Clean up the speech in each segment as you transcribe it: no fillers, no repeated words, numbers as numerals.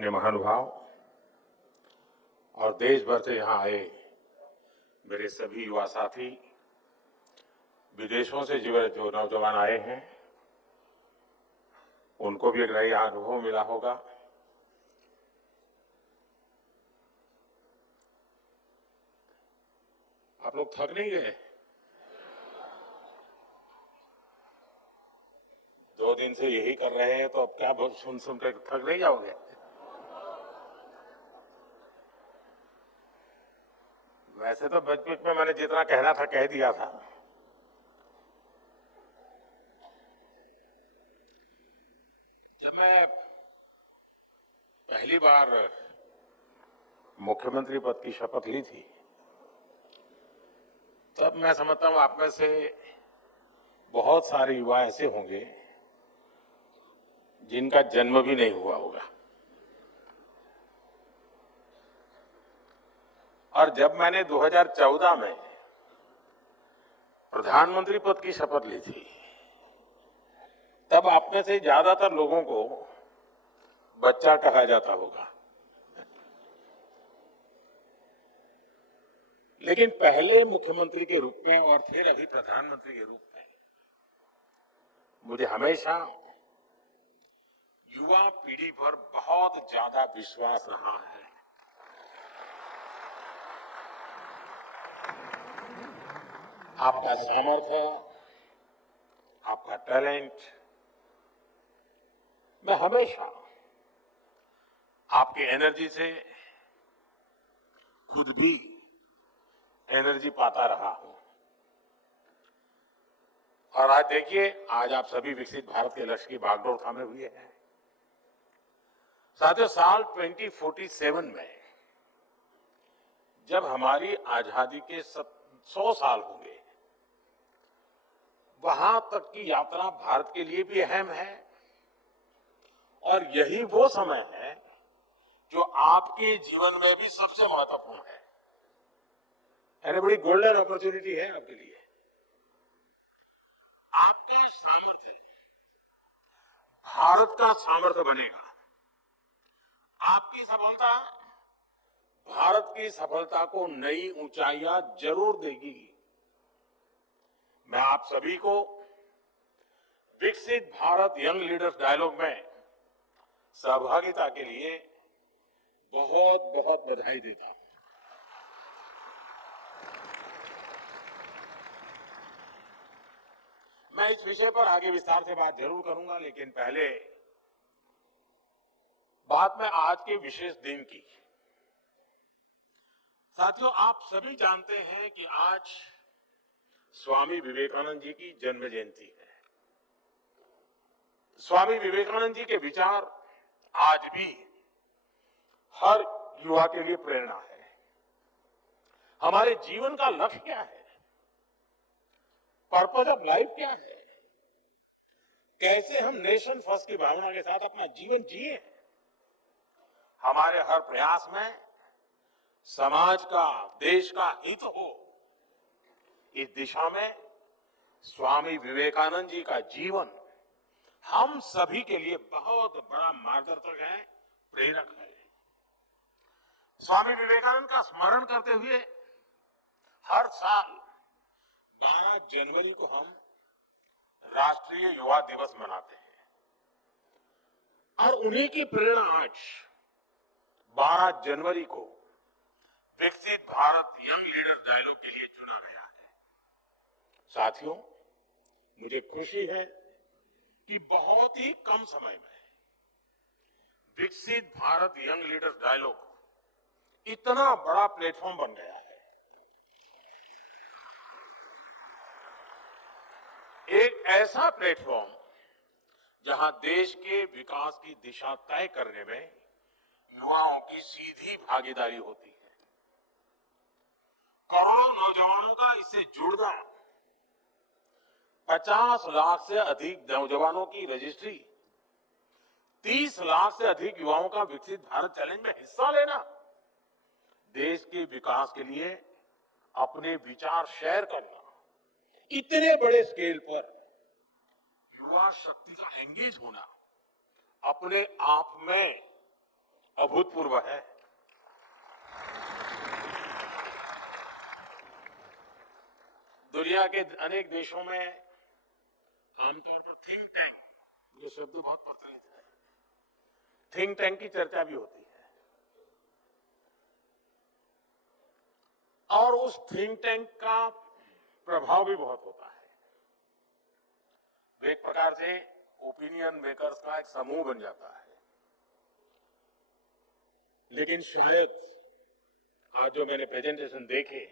माननीय महानुभाव और देश भर से यहाँ आए मेरे सभी युवा साथी, विदेशों से जो नौजवान आए हैं, उनको भी एक नया अनुभव मिला होगा। आप लोग थक नहीं गए? 2 दिन से यही कर रहे हैं तो अब क्या सुन सुन कर थक नहीं जाओगे? वैसे तो बचपन में मैंने जितना कहना था कह दिया था। जब मैं पहली बार मुख्यमंत्री पद की शपथ ली थी, तब मैं समझता हूं आप में से बहुत सारे युवा ऐसे होंगे जिनका जन्म भी नहीं हुआ होगा। और जब मैंने 2014 में प्रधानमंत्री पद की शपथ ली थी, तब आप में से ज्यादातर लोगों को बच्चा कहा जाता होगा। लेकिन पहले मुख्यमंत्री के रूप में और फिर अभी प्रधानमंत्री के रूप में मुझे हमेशा युवा पीढ़ी पर बहुत ज्यादा विश्वास रहा है। आपका सामर्थ्य, आपका टैलेंट, मैं हमेशा आपकी एनर्जी से खुद भी एनर्जी पाता रहा हूं। और आज देखिए, आज आप सभी विकसित भारत के लक्ष्य की बागडोर थामे हुए हैं। साथियों, साल 2047 में जब हमारी आजादी के 100 साल होंगे, वहां तक की यात्रा भारत के लिए भी अहम है और यही वो समय है जो आपके जीवन में भी सबसे महत्वपूर्ण है। यानी बड़ी गोल्डन अपॉर्चुनिटी है आपके लिए। आपका सामर्थ्य भारत का सामर्थ्य बनेगा। आपकी सफलता भारत की सफलता को नई ऊंचाइयां जरूर देगी। मैं आप सभी को विकसित भारत यंग लीडर्स डायलॉग में सहभागिता के लिए बहुत बहुत बधाई देता हूं। मैं इस विषय पर आगे विस्तार से बात जरूर करूंगा, लेकिन पहले बात में आज के विशेष दिन की। साथियों, आप सभी जानते हैं कि आज स्वामी विवेकानंद जी की जन्म जयंती है। स्वामी विवेकानंद जी के विचार आज भी हर युवा के लिए प्रेरणा है। हमारे जीवन का लक्ष्य क्या है? पर्पस ऑफ लाइफ क्या है? कैसे हम नेशन फर्स्ट की भावना के साथ अपना जीवन जिए? हमारे हर प्रयास में समाज का, देश का हित हो, इस दिशा में स्वामी विवेकानंद जी का जीवन हम सभी के लिए बहुत बड़ा मार्गदर्शक है, प्रेरक है। स्वामी विवेकानंद का स्मरण करते हुए हर साल 12 जनवरी को हम राष्ट्रीय युवा दिवस मनाते हैं और उन्हीं की प्रेरणा आज 12 जनवरी को विकसित भारत यंग लीडर डायलॉग के लिए चुना गया है। साथियों, मुझे खुशी है कि बहुत ही कम समय में विकसित भारत यंग लीडर डायलॉग इतना बड़ा प्लेटफॉर्म बन गया है। एक ऐसा प्लेटफॉर्म जहां देश के विकास की दिशा तय करने में युवाओं की सीधी भागीदारी होती है। करोड़ों नौजवानों का इससे जुड़ना, 50 लाख से अधिक नौजवानों की रजिस्ट्री, 30 लाख से अधिक युवाओं का विकसित भारत चैलेंज में हिस्सा लेना, देश के विकास के लिए अपने विचार शेयर करना, इतने बड़े स्केल पर युवा शक्ति का एंगेज होना अपने आप में अभूतपूर्व है। दुनिया के अनेक देशों में आमतौर पर थिंक टैंक, ये शब्द बहुत प्रचलित है, थिंक टैंक की चर्चा भी होती है और उस थिंक टैंक का प्रभाव भी बहुत होता है। वे एक प्रकार से ओपिनियन मेकर्स का एक समूह बन जाता है। लेकिन शायद आज जो मैंने प्रेजेंटेशन देखे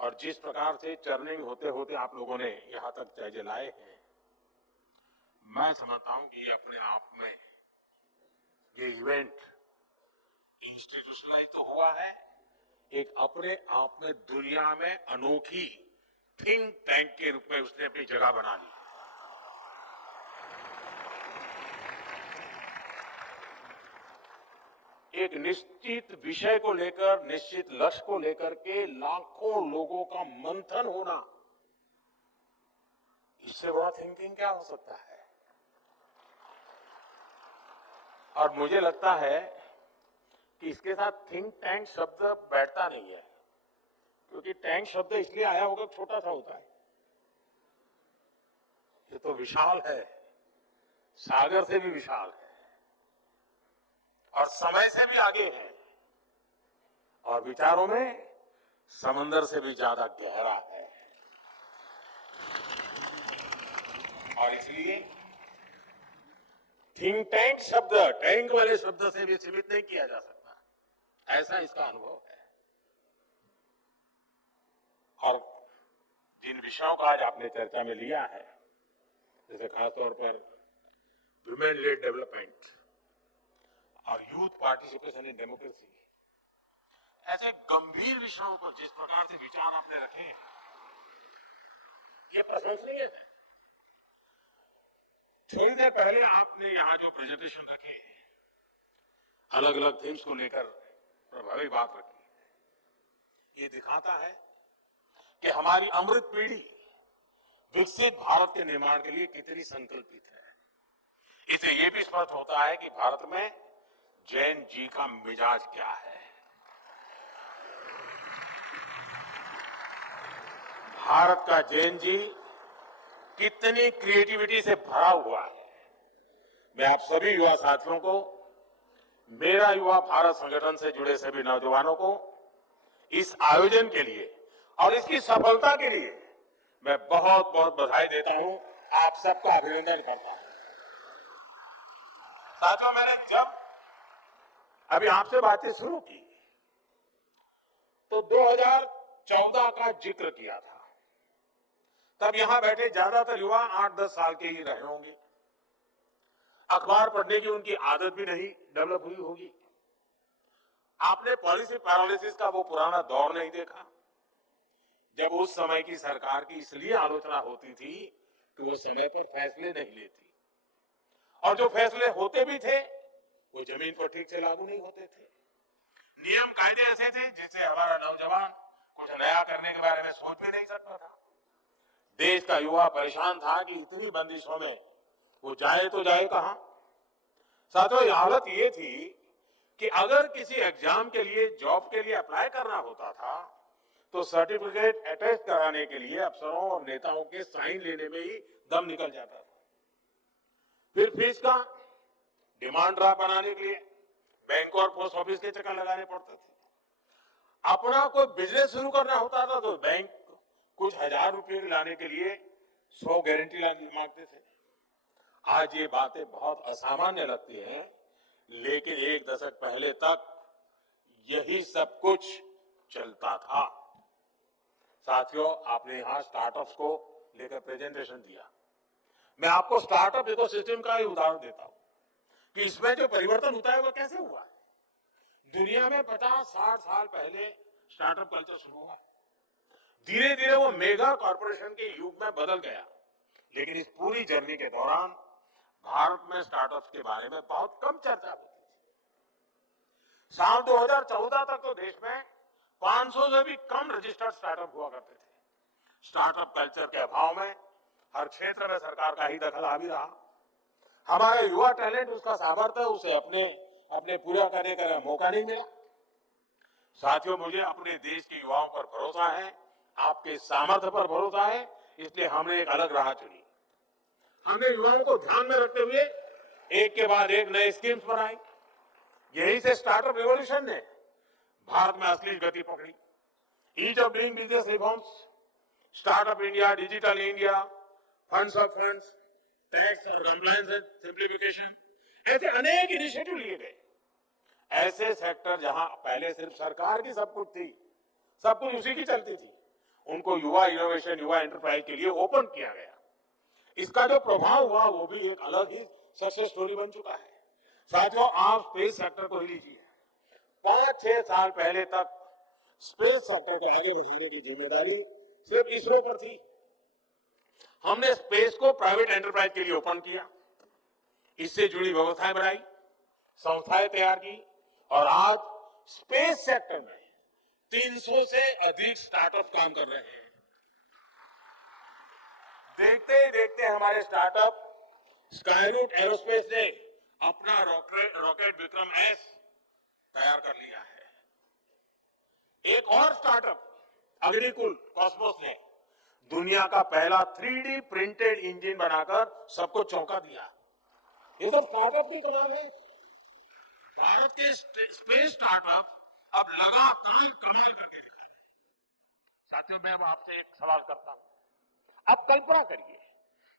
और जिस प्रकार से चर्निंग होते होते आप लोगों ने यहां तक चर्चे लाए हैं, मैं समझता हूं कि ये अपने आप में ये इवेंट इंस्टीट्यूशनलाइज तो हुआ है, एक अपने आप में दुनिया में अनोखी थिंक टैंक के रूप में उसने अपनी जगह बना ली। एक निश्चित विषय को लेकर, निश्चित लक्ष्य को लेकर के लाखों लोगों का मंथन होना, इससे बड़ा थिंकिंग क्या हो सकता है। और मुझे लगता है कि इसके साथ थिंक टैंक शब्द बैठता नहीं है, क्योंकि टैंक शब्द इसलिए आया होगा छोटा सा होता है। ये तो विशाल है, सागर से भी विशाल है और समय से भी आगे है और विचारों में समंदर से भी ज्यादा गहरा है। और इसलिए थिंक टैंक शब्द टैंक वाले शब्द से भी सीमित नहीं किया जा सकता, ऐसा इसका अनुभव है। और जिन विषयों का आज आपने चर्चा में लिया है, जैसे खासतौर पर वुमेन लेड डेवलपमेंट और यूथ पार्टिसिपेशन इन डेमोक्रेसी, ऐसे गंभीर विषयों पर जिस प्रकार से विचार आपने रखे हैं, ये प्रशंसनीय है। थोड़ी देर पहले आपने यहाँ जो प्रेजेंटेशन रखे, अलग अलग थीम्स को लेकर प्रभावी बात रखी, ये दिखाता है कि हमारी अमृत पीढ़ी विकसित भारत के निर्माण के लिए कितनी संकल्पित है। इससे ये भी स्पष्ट होता है कि भारत में जैन जी का मिजाज क्या है। भारत का जैन जी कितनी क्रिएटिविटी से भरा हुआ है। मैं आप सभी युवा साथियों को, मेरा युवा भारत संगठन से जुड़े सभी नौजवानों को इस आयोजन के लिए और इसकी सफलता के लिए मैं बहुत बहुत बधाई देता हूं, आप सबका अभिनंदन करता हूं। साथियों, मैंने जब अभी आपसे बातें शुरू की तो 2014 का जिक्र किया था। तब यहां बैठे ज्यादातर युवा 8-10 साल के ही रहे होंगे। अखबार पढ़ने की उनकी आदत भी नहीं डेवलप हुई होगी। आपने पॉलिसी पैरालिसिस का वो पुराना दौर नहीं देखा, जब उस समय की सरकार की इसलिए आलोचना होती थी कि वो समय पर फैसले नहीं लेती, और जो फैसले होते भी थे वो जमीन पर ठीक से लागू नहीं होते थे। नियम कायदे ऐसे थे जिससे हमारा नौजवान कुछ नया करने के बारे में सोच भी नहीं सकता था। देश का युवा परेशान था कि इतनी बंदिशों में वो जाए तो जाए कहां। साथियों, हालत ये थी कि अगर किसी एग्जाम के लिए, जॉब के लिए अप्लाई करना होता था तो सर्टिफिकेट अटेस्ट कराने के लिए अफसरों और नेताओं के साइन लेने में ही दम निकल जाता था। फिर फीस का डिमांड ड्राफ्ट बनाने के लिए बैंक और पोस्ट ऑफिस के चक्कर लगाने पड़ते थे। अपना कोई बिजनेस शुरू करना होता था तो बैंक कुछ हजार रुपए लाने के लिए 100 गारंटी मांगते थे। आज ये बातें बहुत असामान्य लगती हैं, लेकिन एक दशक पहले तक यही सब कुछ चलता था। साथियों, आपने यहां स्टार्टअप्स को लेकर प्रेजेंटेशन दिया। मैं आपको स्टार्टअप इकोसिस्टम का ही उदाहरण देता हूं कि इसमें जो परिवर्तन होता है वो कैसे हुआ है। दुनिया में 50-60 साल पहले स्टार्टअप कल्चर शुरू हुआ, धीरे धीरे वो मेगा कॉर्पोरेशन के युग में बदल गया। लेकिन इस पूरी जर्नी के दौरान भारत में स्टार्टअप्स के बारे में बहुत कम चर्चा होती थी। साल 2014 तक तो देश में 500 से भी कम रजिस्टर्ड स्टार्टअप हुआ करते थे। स्टार्टअप कल्चर के अभाव में हर क्षेत्र में सरकार का ही दखल हावी रहा। हमारे युवा टैलेंट उसका सामर्थ्य उसे अपने अपने पूरा करने का मौका नहीं मिला। साथियों, मुझे अपने देश के युवाओं पर भरोसा है, आपके सामर्थ्य पर भरोसा है, इसलिए हमने एक अलग राह चुनी। हमने युवाओं को ध्यान में रखते हुए एक के बाद एक नए स्कीम्स बनाई। यही से स्टार्टअप रिवॉल्यूशन ने भारत में असली गति पकड़ी। Ease of doing business reforms, startup India, digital India, funds of funds, tax और कंप्लायंस एंड सिंप्लीफिकेशन, ऐसे अनेक इनिशिएटिव लिए गए। ऐसे सेक्टर जहां पहले सिर्फ सरकार की सब कुछ थी, सब कुछ उसी की चलती थी, उनको युवा इनोवेशन, युवा एंटरप्राइज के लिए ओपन किया गया। इसका जो प्रभाव हुआ वो भी एक अलग ही सक्सेस स्टोरी बन चुका है। साथियों, आप स्पेस सेक्टर को ही लीजिए। 5-6 साल पहले तक स्पेस सेक्टर को आगे बढ़ाने की जिम्मेदारी सिर्फ इसरो पर थी। हमने स्पेस को प्राइवेट एंटरप्राइज के लिए ओपन किया, इससे जुड़ी व्यवस्थाएं बनाई, संस्थाएं तैयार की और आज स्पेस सेक्टर में 300 से अधिक स्टार्टअप काम कर रहे हैं। देखते ही देखते हमारे स्टार्टअप स्काईरूट एरोस्पेस ने अपना रॉकेट विक्रम एस तैयार कर लिया है। एक और स्टार्टअप अग्निकुल कॉस्मोस ने दुनिया का पहला 3D प्रिंटेड इंजन बनाकर सबको चौंका दिया। ये सब स्टार्टअप की कमाल है। भारत के स्पेस स्टार्टअप अब लगातार कमाल करके दिखा रहे हैं। साथियों, मैं अब आपसे एक सवाल करता हूं। अब कल्पना करिए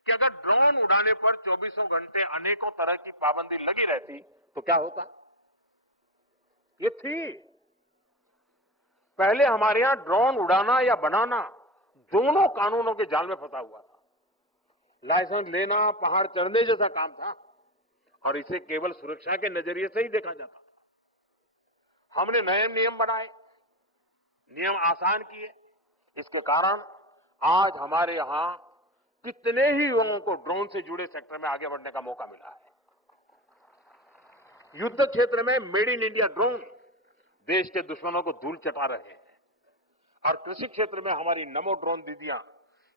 कि अगर ड्रोन उड़ाने पर 24 घंटे अनेकों तरह की पाबंदी लगी रहती तो क्या होता? ये थी। पहले हमारे यहां ड्रोन उड़ाना या बनाना दोनों कानूनों के जाल में फंसा हुआ था। लाइसेंस लेना पहाड़ चढ़ने जैसा काम था और इसे केवल सुरक्षा के नजरिए से ही देखा जाता था। हमने नए नियम बनाए, नियम आसान किए। इसके कारण आज हमारे यहां कितने ही युवाओं को ड्रोन से जुड़े सेक्टर में आगे बढ़ने का मौका मिला है। युद्ध क्षेत्र में मेड इन इंडिया ड्रोन देश के दुश्मनों को धूल चटा रहे हैं और कृषि क्षेत्र में हमारी नमो ड्रोन दीदियां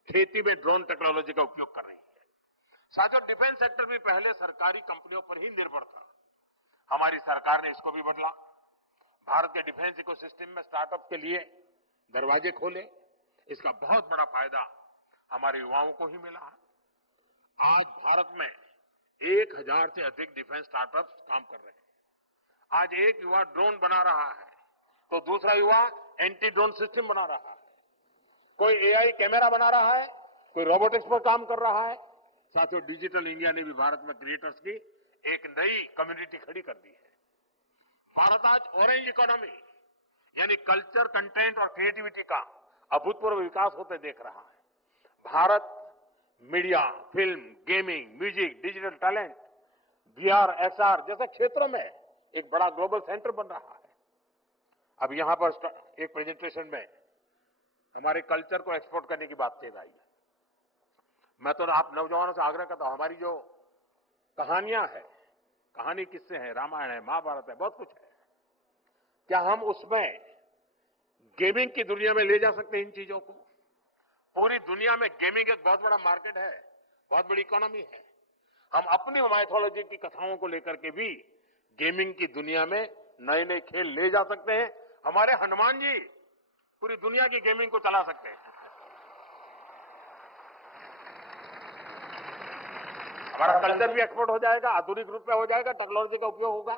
खेती में ड्रोन टेक्नोलॉजी का उपयोग कर रही है। साथियों, डिफेंस सेक्टर भी पहले सरकारी कंपनियों पर ही निर्भर था। हमारी सरकार ने इसको भी बदला। भारत के डिफेंस इकोसिस्टम में स्टार्टअप के लिए दरवाजे खोले। इसका बहुत बड़ा फायदा हमारे युवाओं को ही मिला है। आज भारत में 1000 से अधिक डिफेंस स्टार्टअप्स काम कर रहे हैं। आज एक युवा ड्रोन बना रहा है तो दूसरा युवा एंटी ड्रोन सिस्टम बना रहा है। कोई एआई कैमरा बना रहा है, कोई रोबोटिक्स पर काम कर रहा है। साथियों, डिजिटल इंडिया ने भी भारत में क्रिएटर्स की एक नई कम्युनिटी खड़ी कर दी है। भारत आज ऑरेंज इकोनॉमी यानी कल्चर, कंटेंट और क्रिएटिविटी का अभूतपूर्व विकास होते देख रहा है। Bharat media, film, gaming, music, digital talent, VR, SR जैसे क्षेत्रों में एक बड़ा ग्लोबल सेंटर बन रहा है। अब यहां पर एक प्रेजेंटेशन में हमारे कल्चर को एक्सपोर्ट करने की बात कही आई है। मैं तो आप नौजवानों से आग्रह करता हूं, हमारी जो कहानियां हैं, कहानी किस्से हैं, रामायण है, महाभारत है, बहुत कुछ है, क्या हम उसमें गेमिंग की दुनिया में ले जा सकते हैं इन चीजों को? पूरी दुनिया में गेमिंग एक बहुत बड़ा मार्केट है, बहुत बड़ी इकोनॉमी है। हम अपनी माइथोलॉजी की कथाओं को लेकर के भी गेमिंग की दुनिया में नए नए खेल ले जा सकते हैं। हमारे हनुमान जी पूरी दुनिया की गेमिंग को चला सकते हैं। हमारा कल्चर भी एक्सपोर्ट हो जाएगा, आधुनिक रूप में हो जाएगा, टेक्नोलॉजी का उपयोग होगा।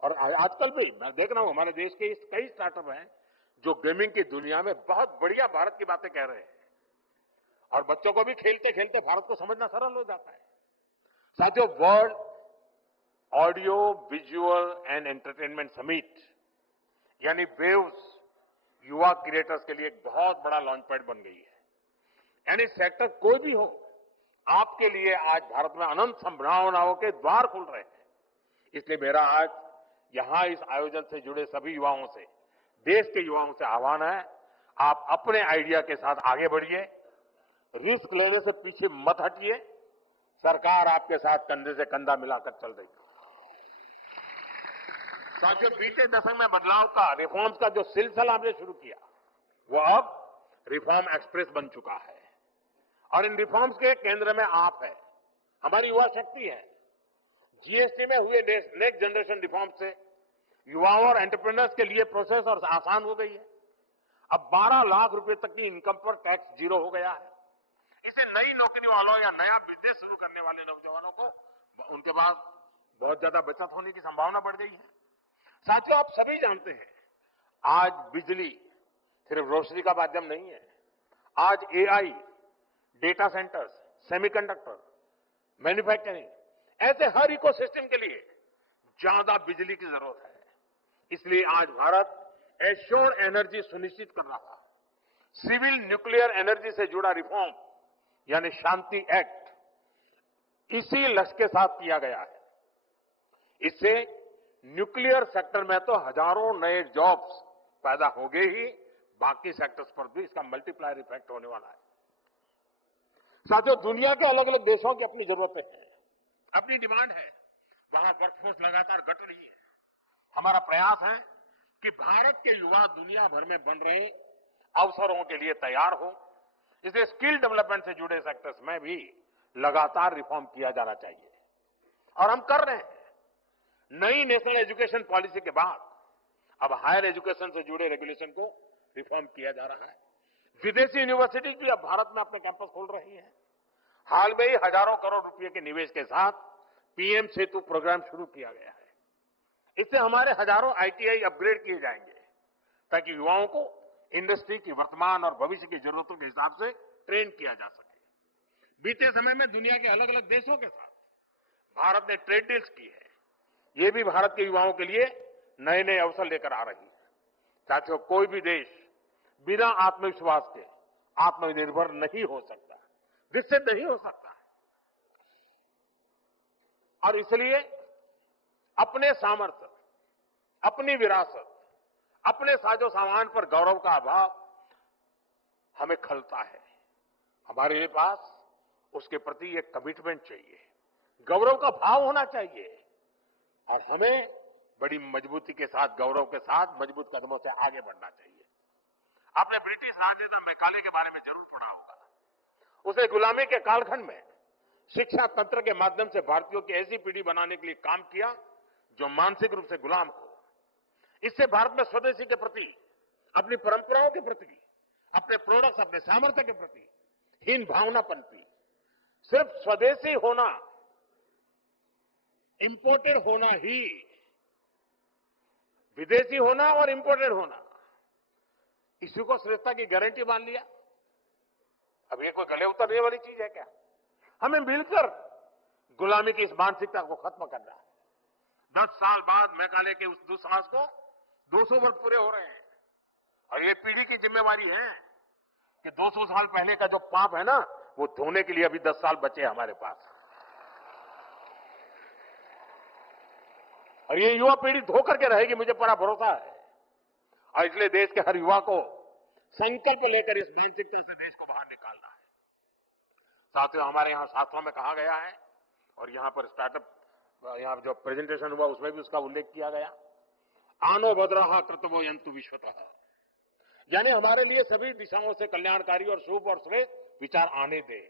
और आजकल भी मैं देख रहा हूं हमारे देश के कई स्टार्टअप हैं जो गेमिंग की दुनिया में बहुत बढ़िया भारत की बातें कह रहे हैं और बच्चों को भी खेलते खेलते भारत को समझना सरल हो जाता है। साथियों, world audio visual and entertainment summit यानी वेव्स युवा क्रिएटर्स के लिए एक बहुत बड़ा लॉन्च पैड बन गई है। यानी सेक्टर कोई भी हो, आपके लिए आज भारत में अनंत संभावनाओं के द्वार खुल रहे हैं। इसलिए मेरा आज यहां इस आयोजन से जुड़े सभी युवाओं से, देश के युवाओं से आह्वान है, आप अपने आइडिया के साथ आगे बढ़िए, रिस्क लेने से पीछे मत हटिए। सरकार आपके साथ कंधे से कंधा मिलाकर चल रही है। साथियों, बीते दशक में बदलाव का, रिफॉर्म्स का जो सिलसिला हमने शुरू किया वो अब रिफॉर्म एक्सप्रेस बन चुका है और इन रिफॉर्म्स के केंद्र में आप है, हमारी युवा शक्ति है। जीएसटी में हुए नेक्स्ट जनरेशन रिफॉर्म से युवाओं और एंटरप्रेन्योर्स के लिए प्रोसेस और आसान हो गई है। अब 12 लाख रुपए तक की इनकम पर टैक्स जीरो हो गया है। इससे नई नौकरी वालों या नया बिजनेस शुरू करने वाले नौजवानों को उनके पास बहुत ज्यादा बचत होने की संभावना बढ़ गई है। साथियों, आप सभी जानते हैं आज बिजली सिर्फ रोशनी का माध्यम नहीं है। आज AI, data centres, semiconductor, manufacturing, ऐसे हर इकोसिस्टम के लिए ज्यादा बिजली की जरूरत है। इसलिए आज भारत एश्योर्ड एनर्जी सुनिश्चित कर रहा है। सिविल न्यूक्लियर एनर्जी से जुड़ा रिफॉर्म यानी शांति एक्ट इसी लक्ष्य के साथ किया गया है। इससे न्यूक्लियर सेक्टर में तो हजारों नए जॉब्स पैदा होंगे ही, बाकी सेक्टर्स पर भी इसका मल्टीप्लायर इफेक्ट होने वाला है। साथियों, दुनिया के अलग अलग देशों की अपनी जरूरतें हैं, अपनी डिमांड है। वहां वर्कफोर्स लगातार घट रही है। हमारा प्रयास है कि भारत के युवा दुनिया भर में बन रहे अवसरों के लिए तैयार हो। इसलिए स्किल डेवलपमेंट से जुड़े सेक्टर्स में भी लगातार रिफॉर्म किया जाना चाहिए और हम कर रहे हैं। नई नेशनल एजुकेशन पॉलिसी के बाद अब हायर एजुकेशन से जुड़े रेगुलेशन को रिफॉर्म किया जा रहा है। विदेशी यूनिवर्सिटी भी अब भारत में अपने कैंपस खोल रही है। हाल में ही हजारों करोड़ रुपए के निवेश के साथ पीएम सेतु प्रोग्राम शुरू किया गया है। इससे हमारे हजारों आईटीआई अपग्रेड किए जाएंगे ताकि युवाओं को इंडस्ट्री की वर्तमान और भविष्य की जरूरतों के हिसाब से ट्रेन किया जा सके। बीते समय में दुनिया के अलग अलग देशों के साथ भारत ने ट्रेड डील्स की है। ये भी भारत के युवाओं के लिए नए नए अवसर लेकर आ रही है। साथियों, कोई भी देश बिना आत्मविश्वास के आत्मनिर्भर नहीं हो सकता, विकसित नहीं हो सकता। और इसलिए अपने सामर्थ्य, अपनी विरासत, अपने साजो सामान पर गौरव का अभाव हमें खलता है। हमारे पास उसके प्रति एक कमिटमेंट चाहिए, गौरव का भाव होना चाहिए और हमें बड़ी मजबूती के साथ, गौरव के साथ मजबूत कदमों से आगे बढ़ना चाहिए। आपने ब्रिटिश राजनेता मैकाले के बारे में जरूर पढ़ा होगा। उसने गुलामी के कालखंड में शिक्षा तंत्र के माध्यम से भारतीयों की ऐसी पीढ़ी बनाने के लिए काम किया जो मानसिक रूप से गुलाम हो। इससे भारत में स्वदेशी के प्रति, अपनी परंपराओं के प्रति, अपने प्रोडक्ट्स, अपने सामर्थ्य के प्रति हीन भावना पनपी। सिर्फ स्वदेशी होना, इंपोर्टेड होना ही, विदेशी होना और इंपोर्टेड होना, इसी को श्रेष्ठता की गारंटी मान लिया। अब ये कोई गले उतरने वाली चीज है क्या? हमें मिलकर गुलामी की इस मानसिकता को खत्म करना है। 10 साल बाद मैकाले के उस दुस्साहस को 200 वर्ष पूरे हो रहे हैं और ये पीढ़ी की जिम्मेवारी है कि 200 साल पहले का जो पाप है ना, वो धोने के लिए अभी 10 साल बचे हमारे पास। और ये युवा पीढ़ी धो करके रहेगी, मुझे बड़ा भरोसा है। और इसलिए देश के हर युवा को संकल्प लेकर इस मानसिकता से देश को बाहर निकालना है। साथियों, हमारे यहां शास्त्रों में कहा गया है और यहां पर स्टार्टअप, यहां जो प्रेजेंटेशन हुआ उसमें भी उसका उल्लेख किया गया, आनो भद्रः कृतवो यन्तु विश्वतः, यानी हमारे लिए सभी दिशाओं से कल्याणकारी और शुभ और श्रेष्ठ विचार आने दे।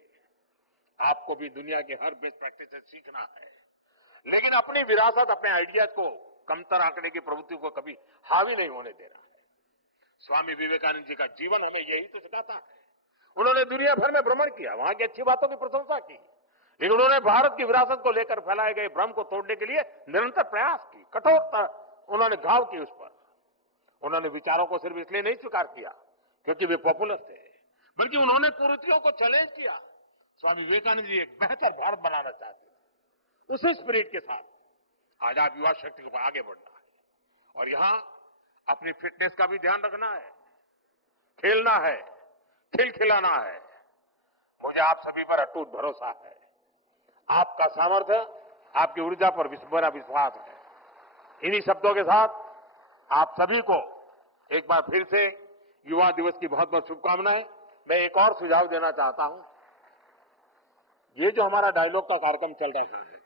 आपको भी दुनिया के हर बेस्ट प्रैक्टिस से सीखना है, लेकिन अपनी विरासत, अपने आइडियाज को कमतर आंकने की प्रवृत्ति को कभी हावी नहीं होने देना है। स्वामी विवेकानंद जी का जीवन हमें यही तो सिखाता है। उन्होंने दुनिया भर में भ्रमण किया, वहां की अच्छी बातों की प्रशंसा की, लेकिन उन्होंने भारत की विरासत को लेकर फैलाए गए भ्रम को तोड़ने के लिए निरंतर प्रयास की, कठोरता उन्होंने घाव की उस पर। उन्होंने विचारों को सिर्फ इसलिए नहीं स्वीकार किया क्योंकि वे पॉपुलर थे, बल्कि उन्होंने कुरीतियों को चैलेंज किया। स्वामी विवेकानंद जी एक बेहतर भारत बनाना चाहते थे। उसी स्पिरिट के साथ आज आप युवा शक्ति को आगे बढ़ना है और यहां अपनी फिटनेस का भी ध्यान रखना है, खेलना है, खिलखिलाना है। मुझे आप सभी पर अटूट भरोसा है। आपका सामर्थ्य, आपकी ऊर्जा पर मेरा विश्वास है। इन्हीं शब्दों के साथ आप सभी को एक बार फिर से युवा दिवस की बहुत बहुत शुभकामनाएं। मैं एक और सुझाव देना चाहता हूं। ये जो हमारा डायलॉग का कार्यक्रम चल रहा है,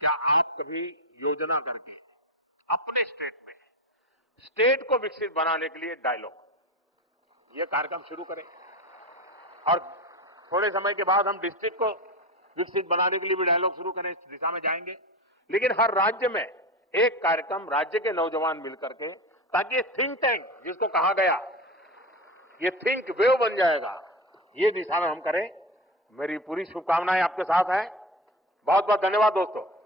क्या आप कभी योजना करके अपने स्टेट को विकसित बनाने के लिए डायलॉग, ये कार्यक्रम शुरू करें और थोड़े समय के बाद हम डिस्ट्रिक्ट को विकसित बनाने के लिए भी डायलॉग शुरू करें, इस दिशा में जाएंगे। लेकिन हर राज्य में एक कार्यक्रम राज्य के नौजवान मिलकर के, ताकि ये थिंक टैंक जिसको कहा गया, ये थिंक वेव बन जाएगा, ये दिशा में हम करें। मेरी पूरी शुभकामनाएं आपके साथ है। बहुत बहुत धन्यवाद दोस्तों।